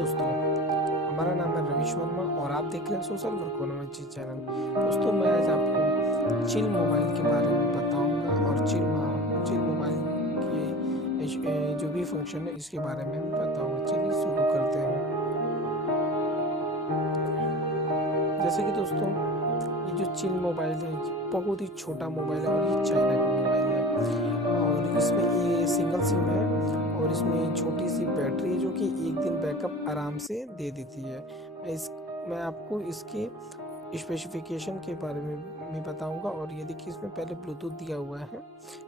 दोस्तों, हमारा नाम है रवि वर्मा और आप देख रहे हैं सोशल वर्क चैनल। दोस्तों, मैं आज आपको चिल मोबाइल के बारे में बताऊंगा और चिल मोबाइल के जो भी फंक्शन है इसके बारे में बताऊंगा। चलिए शुरू करते हैं। जैसे कि दोस्तों, ये जो चिल मोबाइल है ये बहुत ही छोटा मोबाइल है और ये चाइना का मोबाइल है और इसमें ये सिंगल सिम है और इसमें छोटी सी बैटरी है जो कि एक दिन बैकअप आराम से दे देती है। मैं आपको इसके स्पेसिफिकेशन के बारे में भी बताऊंगा। और ये देखिए, इसमें पहले ब्लूटूथ दिया हुआ है,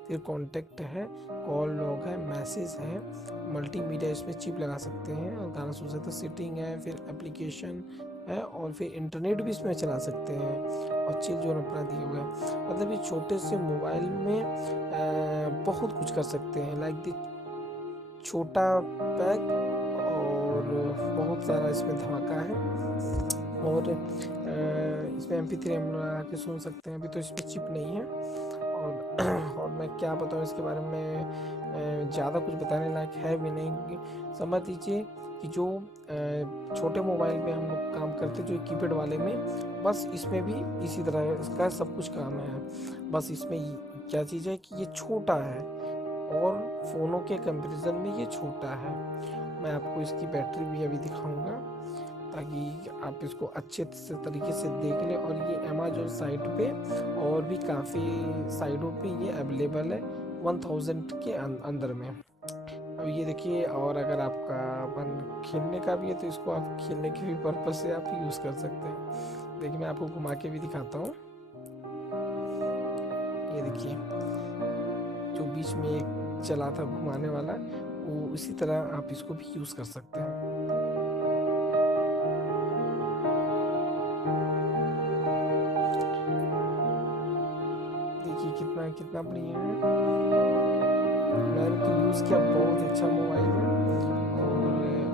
फिर कॉन्टेक्ट है, कॉल लॉग है, मैसेज है, मल्टीमीडिया इसमें चिप लगा सकते हैं और गाना सुन सकते हैं, सेटिंग है, फिर एप्लीकेशन है और फिर इंटरनेट भी इसमें चला सकते हैं और चिल जोन अपना दिए हुए हैं। मतलब ये छोटे से मोबाइल में बहुत कुछ कर सकते हैं। लाइक द छोटा पैक और बहुत सारा इसमें धमाका है और इसमें MP3 हम लगा के सुन सकते हैं। अभी तो इसमें चिप नहीं है और मैं क्या बताऊँ इसके बारे में, ज़्यादा कुछ बताने लायक है भी नहीं। समझ लीजिए कि जो छोटे मोबाइल में हम लोग काम करते जो कीपैड वाले में, बस इसमें भी इसी तरह इसका सब कुछ काम है। बस इसमें क्या चीज़ है कि ये छोटा है और फ़ोनों के कंपैरिजन में ये छोटा है। मैं आपको इसकी बैटरी भी अभी दिखाऊंगा ताकि आप इसको अच्छे से तरीके से देख लें। और ये अमेज़न साइट पे और भी काफ़ी साइटों पे ये अवेलेबल है 1000 के अंदर में। अब ये देखिए, और अगर आपका मन खेलने का भी है तो इसको आप खेलने के भी पर्पज से आप यूज़ कर सकते हैं। देखिए, मैं आपको घुमा के भी दिखाता हूँ। ये देखिए, जो बीच में एक चला था घुमाने वाला, वो उसी तरह आप इसको भी यूज़ कर सकते हैं। देखिए कितना कितना बढ़िया है। मैंने तो यूज़ किया, बहुत अच्छा मोबाइल है। और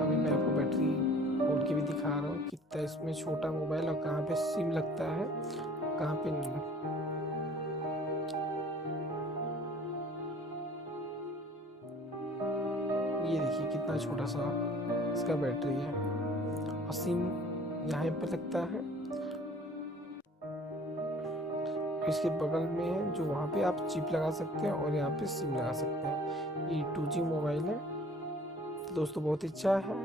अभी मैं आपको बैटरी खोल के भी दिखा रहा हूँ कितना इसमें छोटा मोबाइल और कहाँ पे सिम लगता है, कहाँ पे नहीं। ये देखिए कितना छोटा सा इसका बैटरी है और सिम यहाँ पर लगता है। इसके बगल में है जो वहाँ पे आप चिप लगा सकते हैं और यहाँ पे सिम लगा सकते हैं। ये 2G मोबाइल है। तो दोस्तों, बहुत अच्छा है।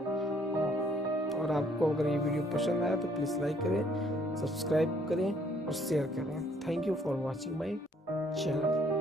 और आपको अगर ये वीडियो पसंद आया तो प्लीज़ लाइक करें, सब्सक्राइब करें और शेयर करें। Thank you for watching my channel.